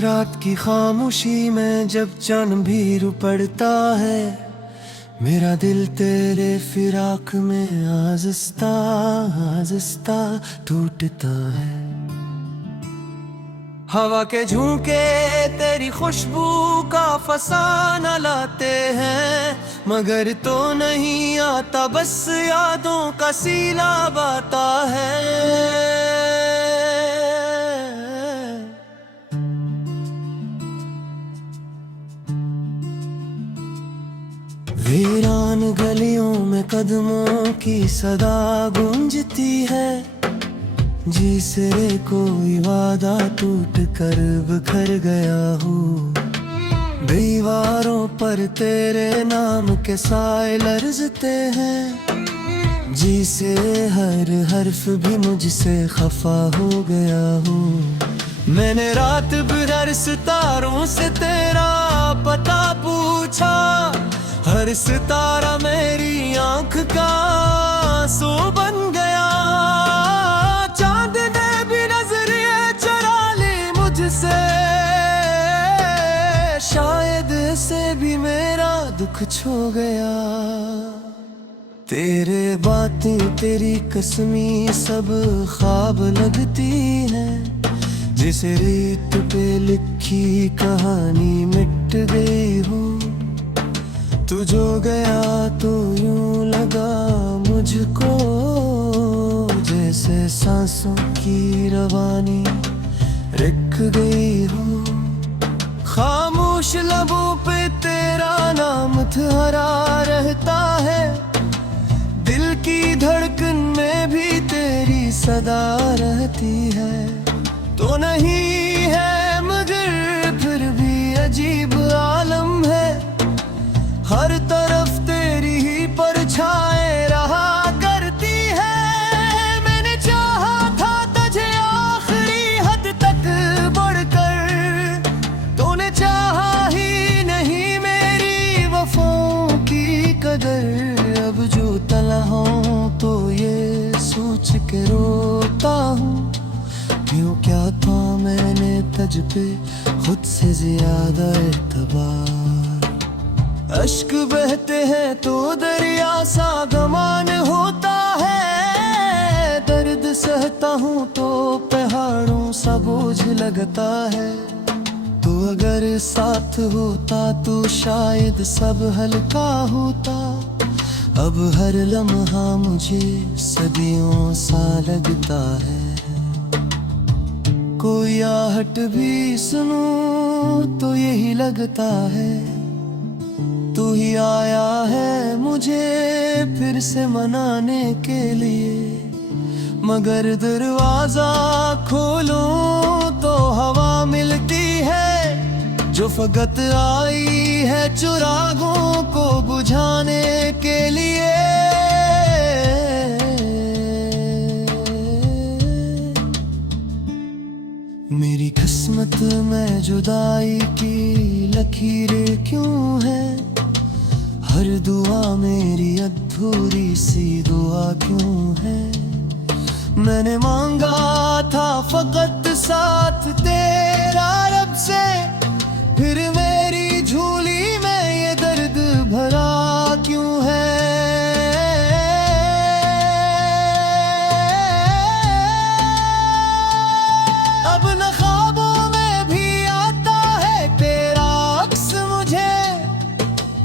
रात की खामोशी में जब चांद भी पड़ता है, मेरा दिल तेरे फिराक में आहिस्ता आहिस्ता टूटता है। हवा के झोंके तेरी खुशबू का फसाना लाते हैं, मगर तो नहीं आता, बस यादों का सीलाब आता है। वीरान गलियों में कदमों की सदा गूंजती है, जिसरे कोई वादा टूट कर बिखर गया हूँ। दीवारों पर तेरे नाम के साए लरजते हैं, जिसे हर हर्फ भी मुझसे खफा हो गया हूँ। मैंने रात भर सितारों से तेरा पता पूछा, हर सितारा मेरी आंख का आंसू बन गया। चांद ने भी नजरिए चुरा ली मुझसे, शायद से भी मेरा दुख छो गया। तेरे बातें तेरी कसमी सब ख्वाब लगती है, जिसे रेत पे लिखी कहानी मिट गई हूँ। तू जो गया तो यूं लगा मुझको, जैसे सांसों की रवानी रुक गई हूँ। खामोश लबों पे तेरा नाम ठहरा रहता है, दिल की धड़कन में भी तेरी सदा रहती है। तो नहीं है मगर फिर भी अजीब आलम है, हर तरफ तेरी ही परछाएं रहा करती है। मैंने चाहा था तुझे आखिरी हद तक बढ़कर, तूने चाहा ही नहीं मेरी वफाओं की कदर। अब जो तला हूँ तो ये सोच के रोता हूँ, क्यों क्या था मैंने तुझ पे खुद से ज्यादा एतबार। अश्क बहते हैं तो दरिया सा गमान होता है, दर्द सहता हूँ तो पहाड़ों सा बोझ लगता है। तो अगर साथ होता तो शायद सब हल्का होता, अब हर लम्हा मुझे सदियों सा लगता है। कोई आहट भी सुनूं तो यही लगता है, तू ही आया है मुझे फिर से मनाने के लिए। मगर दरवाजा खोलूं तो हवा मिलती है, जो फकत आई है चिरागों को बुझाने के लिए। मेरी किस्मत में जुदाई की लकीरें क्यों है, हर दुआ मेरी अधूरी सी दुआ क्यों है। मैंने मांगा था फकत साथ तेरा रब से, फिर मेरी झोली में ये दर्द भरा क्यों है। अब न ख्वाबों में भी आता है तेरा अक्स मुझे,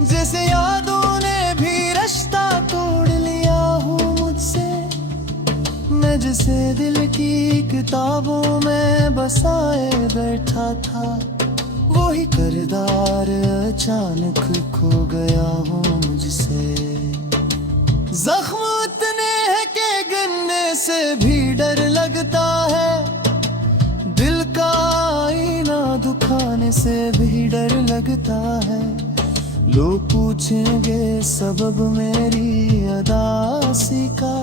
जैसे यादों ने भी रिश्ता तोड़ लिया हो मुझसे। मैं जिसे दिल की किताबों में बसाए बैठा था, वही किरदार अचानक खो गया हो मुझसे। जख्म इतने हैं कि गिनने से भी डर लगता है, दिल का आईना दुखाने से भी डर लगता है। लोग पूछेंगे सबब मेरी अदासी का,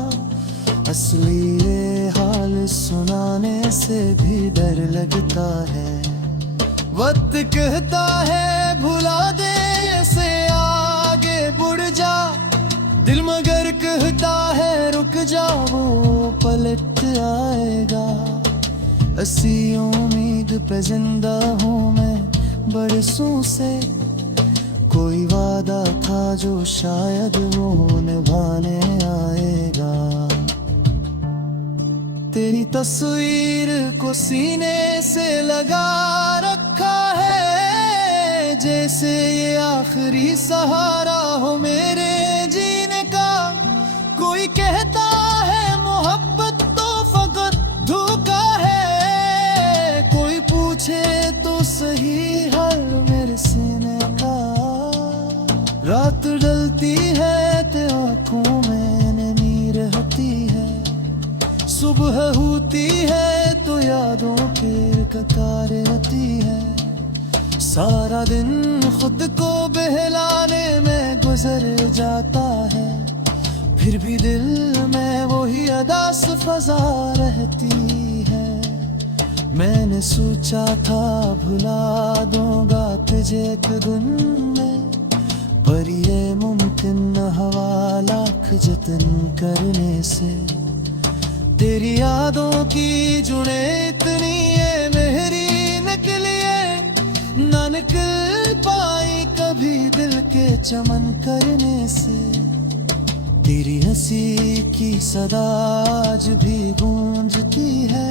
असली ये हाल सुनाने से भी डर लगता है। वक्त कहता है भुला दे से आगे बढ़ जा, दिल मगर कहता है रुक जा वो पलट आएगा। ऐसी उम्मीद पे जिंदा हूँ मैं बरसों से। कोई वादा था जो शायद वो निभाने आएगा। तेरी तस्वीर को सीने से लगा रखा है, जैसे ये आखिरी सहारा हो मेरे जीने का। कोई कहता है मोहब्बत तो फकत धोखा है, कोई पूछे तो सही हाल मेरे सीने का। रात ढलती है तो आंखों में नमी रहती है, सुबह होती है तो यादों के कतार रहती है। सारा दिन खुद को बहलाने में गुजर जाता है, फिर भी दिल में वही अदास फजा रहती है। मैंने सोचा था भुला दूंगा तुझे एक दिन में, पर ये मुमकिन न हवा लाख जतन करने से। तेरी यादों की जुड़े इतनी ये मेरी निकली ना निकल पाई कभी दिल के चमन करने से। तेरी हंसी की सदा आज भी गूंजती है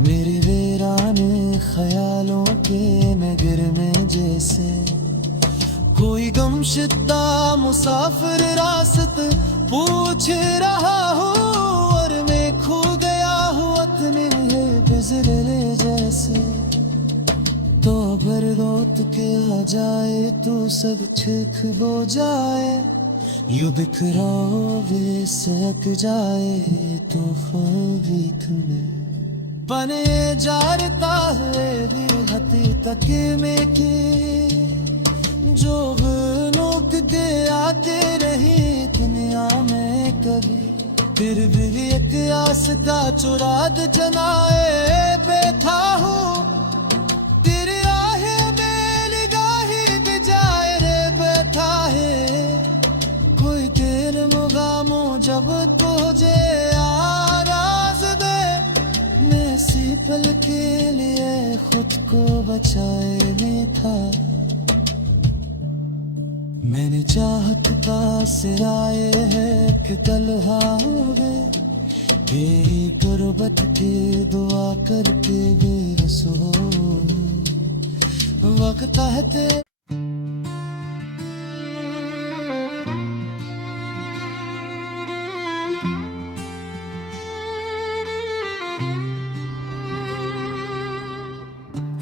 मेरे वीराने ख्यालों के नगर में जैसे। कोई गमशुदा मुसाफिर रास्त पूछ रहा हो और मैं खो गया हूँ अपने गुजरे जैसे। तो अगर रोत के आ जाए तो सब ठीक हो जाए, यूं बिखराओ वे सहक जाए तो भी तुम्हें बने जारता है भी हती तक में के। जो नोक के आते रही दुनिया में कभी, फिर भी एक आस का चुराद जनाए बैठा हूँ। तेरे आहे मेरी गाही बिजाए रे बैठा है, कोई तेरे मुगामो जब तुझे आराज दे। मैं इसी पल के लिए खुद को बचाए में था। मैंने चाहत पास आए है कि तलहा हो गए, ये गुर्बत की दुआ करके बेबस हो वक्त है ते।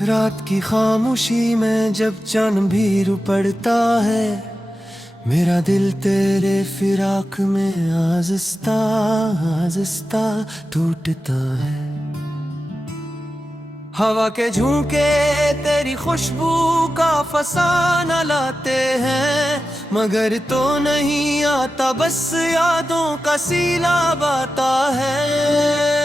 रात की खामोशी में जब चांद भी पड़ता है, मेरा दिल तेरे फिराक में आहिस्ता आहिस्ता टूटता है। हवा के झोंके तेरी खुशबू का फसाना लाते हैं, मगर तो नहीं आता बस यादों का सीलाब आता है।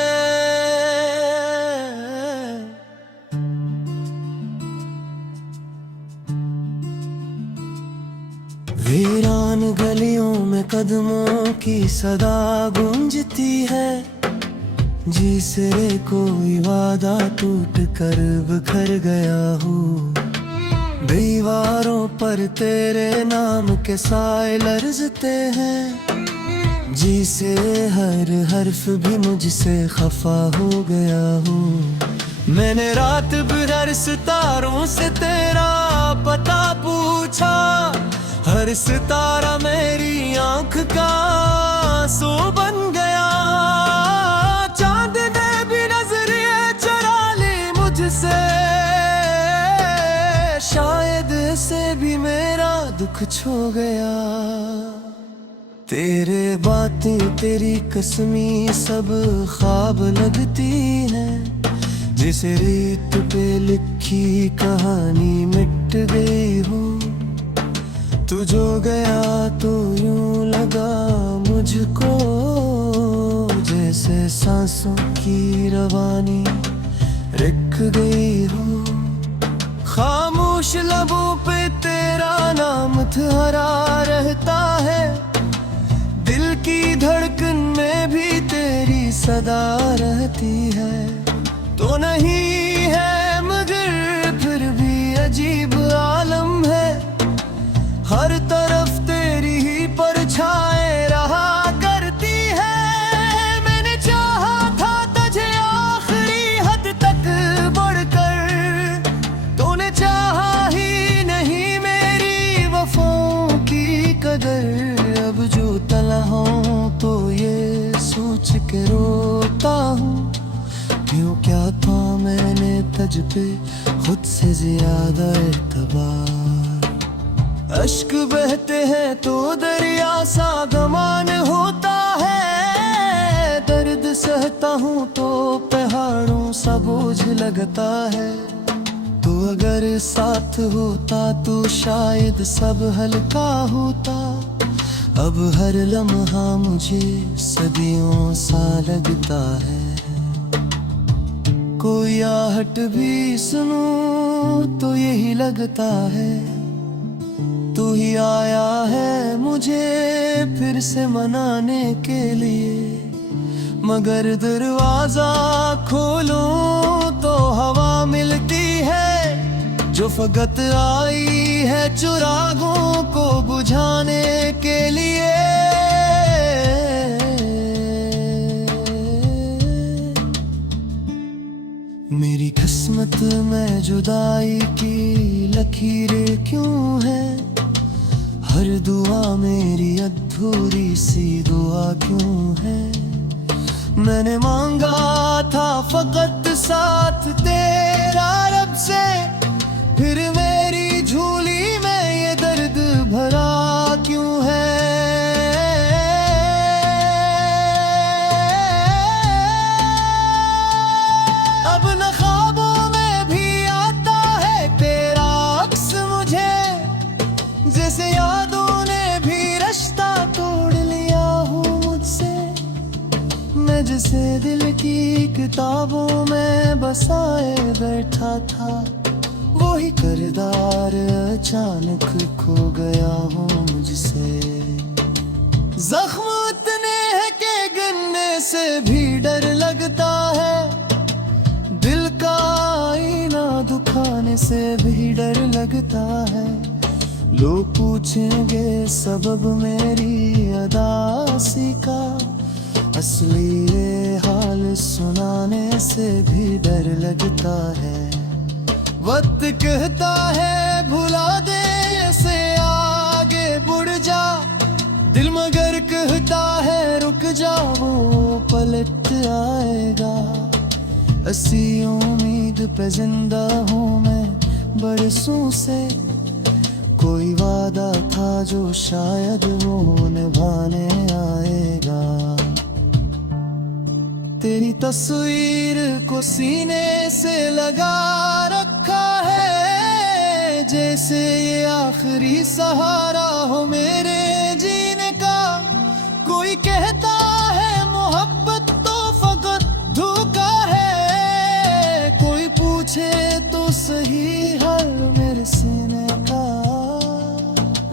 वीरान गलियों में कदमों की सदा गूंजती है, जिसे कोई वादा टूट कर बिखर गया हूँ। दीवारों पर तेरे नाम के साए लरजते हैं, जिसे हर हर्फ भी मुझसे खफा हो गया हूँ। मैंने रात भर सितारों से तेरा पता पूछा, हर सितारा मेरी आंख का आंसू बन गया। चांद ने भी नजरिए चुरा ली मुझसे, शायद से भी मेरा दुख छो गया। तेरे बातें तेरी कसमी सब ख्वाब लगती हैं, जिसे रेत पे लिखी कहानी मिट गई हो। तू जो गया तो यूं लगा मुझको, जैसे सांसों की रवानी रुक गई हो। खामोश लबों पे तेरा नाम ठहरा रहता है, दिल की धड़कन में भी तेरी सदा रहती है। तो नहीं है, मगर फिर भी अजीब आलम है। हर तरफ तेरी ही परछाएं रहा करती है। मैंने चाहा था तुझे आखिरी हद तक बढ़कर, तूने चाहा ही नहीं मेरी वफाओं की कदर। अब जो तला हूँ तो ये सोच के रोता हूँ, क्यों क्या था मैंने तुझ पे खुद से ज्यादा एतबार। अश्क बहते हैं तो दरिया सा गमान होता है, दर्द सहता हूँ तो पहाड़ों सा बोझ लगता है। तो अगर साथ होता तो शायद सब हल्का होता। अब हर लम्हा मुझे सदियों सा लगता है। कोई आहट भी सुनूं तो यही लगता है, तू ही आया है मुझे फिर से मनाने के लिए। मगर दरवाजा खोलूं तो हवा मिलती है, जो फकत आई है चिरागों को बुझाने के लिए। मेरी किस्मत में जुदाई की लकीरें क्यों है, हर दुआ मेरी अधूरी सी दुआ क्यों है। मैंने मांगा था फकत साथ तेरा रब से, फिर मेरी झोली में ये दर्द भरा क्यों है। अब न ख्वाबों में भी आता है तेरा अक्स मुझे, जैसे यादों ने भी रिश्ता तोड़ लिया हो मुझसे। मैं जिसे दिल की किताबों में बसाए बैठा था, वही किरदार अचानक खो गया हो मुझसे। जख्म इतने हैं कि गिनने से भी डर लगता है, दिल का आईना दुखाने से भी डर लगता है। लोग पूछेंगे सबब मेरी अदासी का, असली ये हाल सुनाने से भी डर लगता है। वक्त कहता है भुला दे इसे आगे बढ़ जा, दिल मगर कहता है रुक जा वो पलट आएगा। ऐसी उम्मीद पे जिंदा हूँ मैं बरसों से, कोई वादा था जो शायद वो निभाने आएगा। तेरी तस्वीर को सीने से लगा रखा है, जैसे ये आखिरी सहारा हो मेरे जीने का। कोई कहता है मोहब्बत तो फकत धोखा है, कोई पूछे तो सही हाल मेरे सीने का।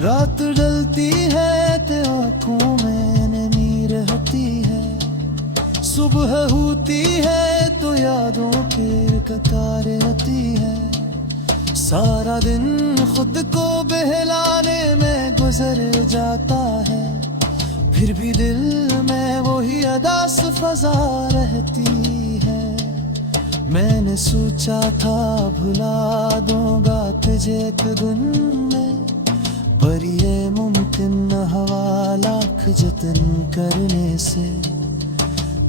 रात ढलती है तो आँखों में नमी रहती है, सुबह होती है तो यादों के कतारें आती है। सारा दिन खुद को बहलाने में गुजर जाता है, फिर भी दिल में वही अदास फजा रहती है। मैंने सोचा था भुला दूंगा तुझे एक दिन में, पर ये मुमकिन न हवा लाख जतन करने से।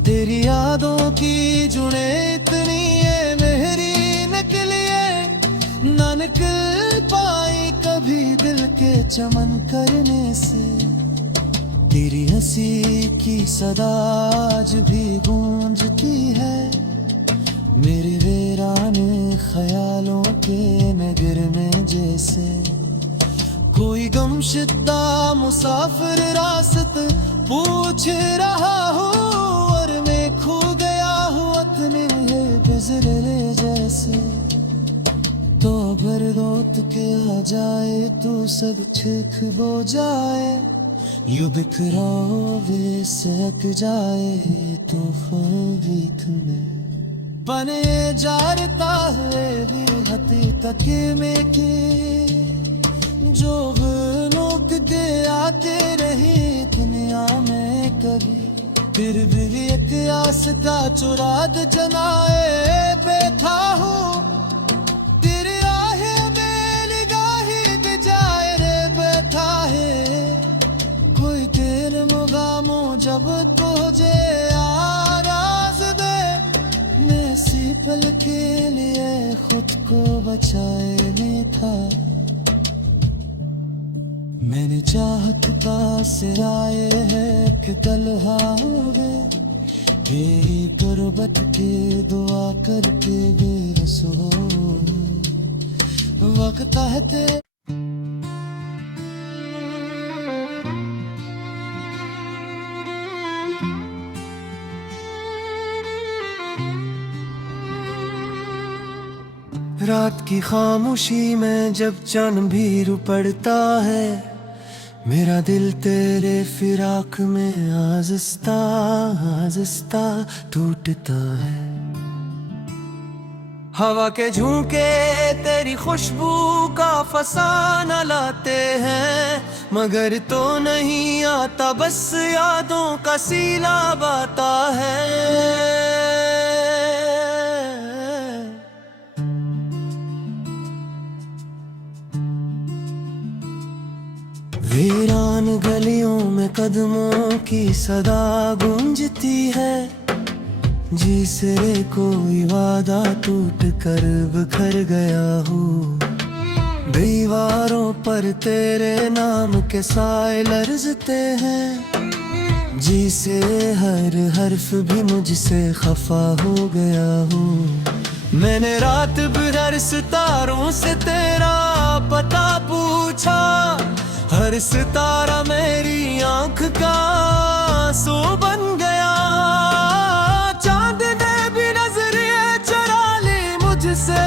तेरी यादों की जुड़े इतनी ये मेरी निकलिए, ना निकल पाई कभी दिल के चमन करने से। तेरी हंसी की सदा आज भी गूंजती है, मेरे वीराने ख्यालों के नगर में जैसे। कोई गमशुदा मुसाफिर रास्त पूछ रहा हूँ, और मैं खो गया हूँ अपने गुजरे जैसे। तो अगर रोत के आ जाए तो सब ठीक हो जाए, यूं बिखराओ वे सहक जाए तो फीक में। बने जारता है भी हती तक में के जो नोक के आते रही दुनिया में कभी फिर भी एक आस का चुराद जनाए बैठा हूँ तेरे आहे मेल गाही बिजाए रे बैठा है कोई तेर मुगामो जब तुझे आराज दे मैं पल के लिए खुद को बचाए नहीं था मैंने चाहत पास आए है कि तलहा हो गए यही गुर्बत के दुआ करके बेरसो वक्त है रात की खामोशी में जब चांद भी पड़ता है मेरा दिल तेरे फिराक में आज़िस्ता आज़िस्ता टूटता है हवा के झोंके तेरी खुशबू का फसाना लाते हैं मगर तो नहीं आता बस यादों का सीलाब आता है वीरान गलियों में कदमों की सदा गूंजती है जिसरे कोई वादा टूट कर बिखर गया हूँ दीवारों पर तेरे नाम के साए लरजते हैं जिसे हर हर्फ भी मुझसे खफा हो गया हूँ मैंने रात भर सितारों से तेरा पता पूछा हर सितारा मेरी आंख का आंसू बन गया चांद ने भी नजरिए चुरा ली मुझसे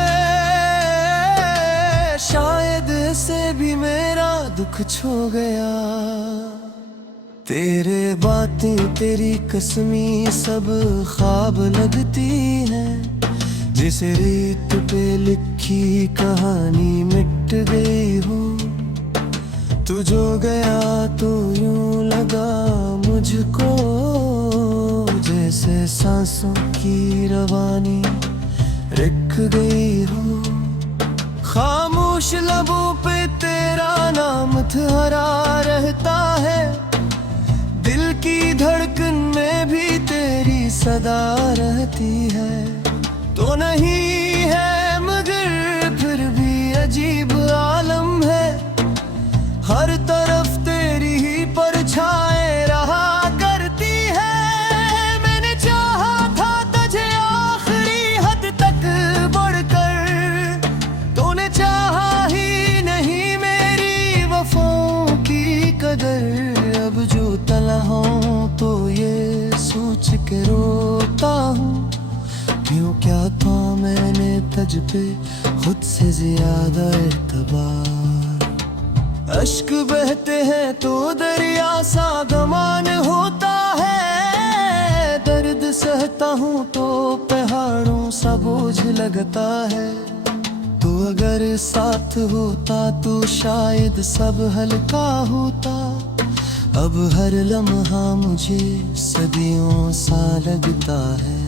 शायद से भी मेरा दुख छो गया तेरे बातें तेरी कसमी सब ख्वाब लगती हैं जिसे रेत पे लिखी कहानी मिट गई हो तू जो गया तो यूं लगा मुझको जैसे सांसों की रवानी रुक गई हो खामोश लबों पे तेरा नाम ठहरा रहता है दिल की धड़कन में भी तेरी सदा रहती है तो नहीं है मगर फिर भी अजीब आलम है हर तरफ तेरी ही परछाएं रहा करती है मैंने चाहा था तुझे आखिरी हद तक बढ़कर तूने चाहा ही नहीं मेरी वफाओं की कदर अब जो तला हूँ तो ये सोच के रोता हूँ क्यों क्या था मैंने तुझ पे खुद से ज्यादा एतबार अश्क बहते हैं तो दरिया सा गमान होता है दर्द सहता हूँ तो पहाड़ों सा बोझ लगता है तो अगर साथ होता तो शायद सब हल्का होता अब हर लम्हा मुझे सदियों सा लगता है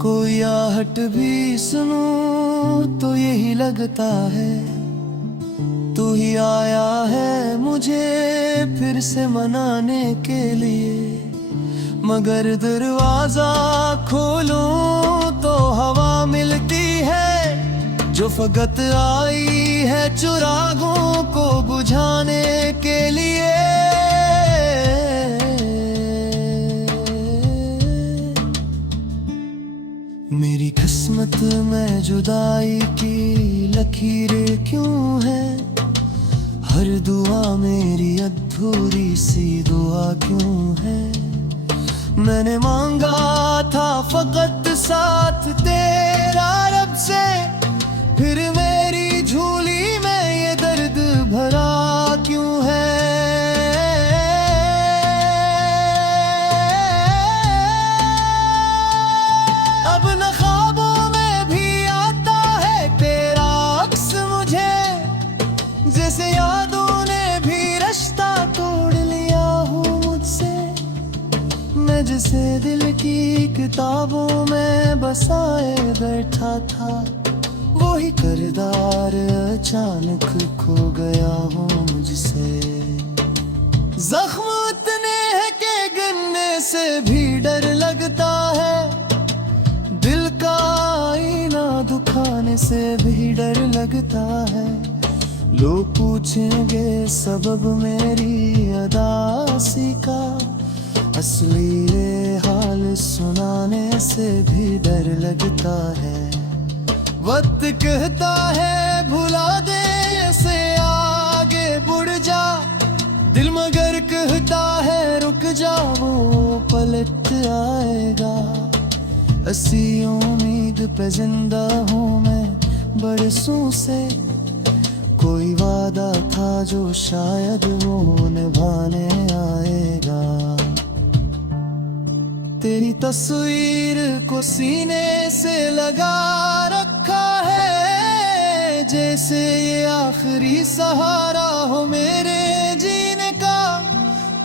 कोई आहट भी सुनूं तो यही लगता है तू ही आया है मुझे फिर से मनाने के लिए मगर दरवाजा खोलूं तो हवा मिलती है जो फकत आई है चिरागों को बुझाने के लिए मेरी किस्मत में जुदाई की लकीरें क्यों है हर दुआ मेरी अधूरी सी दुआ क्यों है मैंने मांगा था फकत साथ तेरा रब से फिर मेरी झोली में ये दर्द भरा क्यों है की किताबों में बसाए बैठा था, वही किरदार अचानक खो गया हो मुझसे। जख्म इतने हैं कि गिनने से भी डर लगता है, दिल का आईना दुखाने से भी डर लगता है। लोग पूछेंगे सबब मेरी अदासी का, असली ये हाल सुनाने से भी डर लगता है। वक्त कहता है भुला दे इसे, आगे बढ़ जा, दिल मगर कहता है रुक जा, वो पलट आएगा। ऐसी उम्मीद पे जिंदा हूँ मैं बरसों से, कोई वादा था जो शायद वो निभाने आएगा। तेरी तस्वीर को सीने से लगा रखा है, जैसे ये आखिरी सहारा हो मेरे जीने का।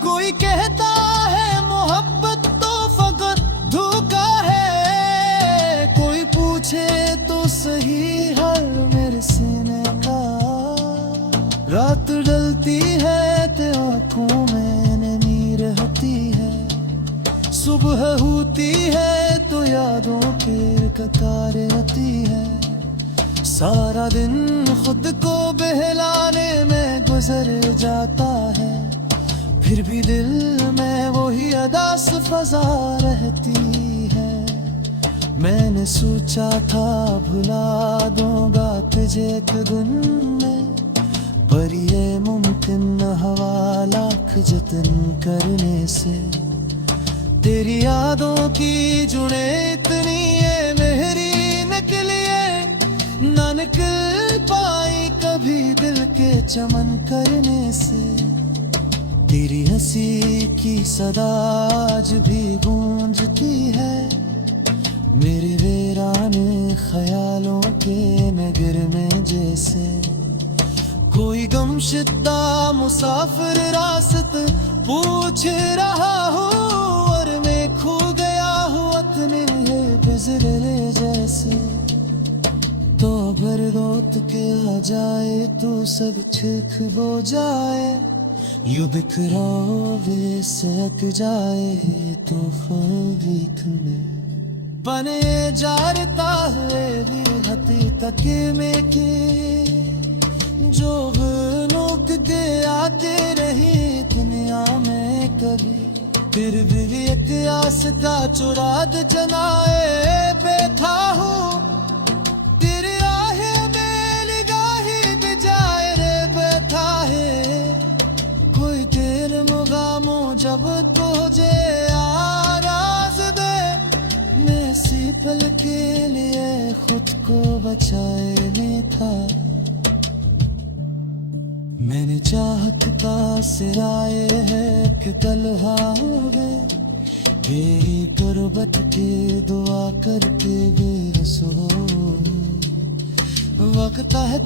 कोई कहता है मोहब्बत तो फकत धोखा है, कोई पूछे तो सही हाल मेरे सीने का। रात ढलती है तो आँखों में नमी रहती है, सुबह होती है तो यादों की कतारें आती है। सारा दिन खुद को बहलाने में गुजर जाता है, फिर भी दिल में वही अदास फजा रहती है। मैंने सोचा था भुला दूंगा तुझे एक दिन में, पर ये मुमकिन न हवा लाख जतन करने से। तेरी यादों की जुड़े इतनी ये मेरी निकलिए, ना निकल पाई कभी दिल के चमन करने से। तेरी हंसी की सदा आज भी गूंजती है, मेरे वीराने ख्यालों के नगर में जैसे। कोई गमशुदा मुसाफिर रास्त पूछ रहा हो, और मैं खो गया हूँ अपने गुजरे जैसे। तो अगर रोत के आ जाए तो सब ठीक हो जाए, यूं बिखरा वे सहक जाए तो फीक में। बने जारता है भी हती तक में के, जो नोक के आते रही दुनिया में कभी, फिर भी एक आस का चुराद जनाए बैठा हूँ। तेरे आहे मेरी गाही बिजाए रे बैठा है, कोई तेरे मुगामो जब तुझे आराज दे। मैं इसी पल के लिए खुद को बचाए नहीं था, मैंने चाहत का सिराए है कि तलहा हो गए। तेरी गुर्बत के दुआ करके बेबस हो, वक्त है